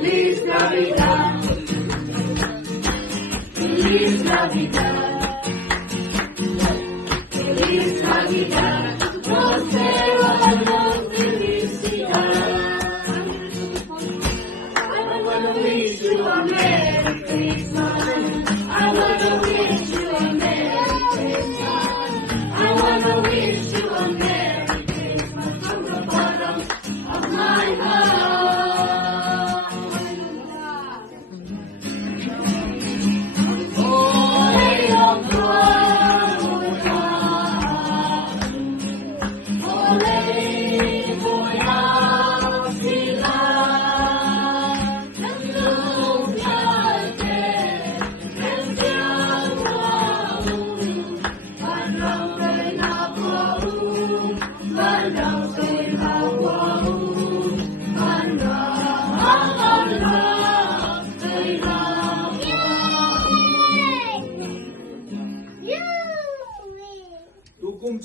Feliz Navidad, Feliz Navidad, Feliz Navidad, prospero año felicidad. I wanna wish you a Merry Christmas. I wanna wish you a Merry Christmas. I wanna wish you a Merry Christmas from the bottom of my heart. Hukum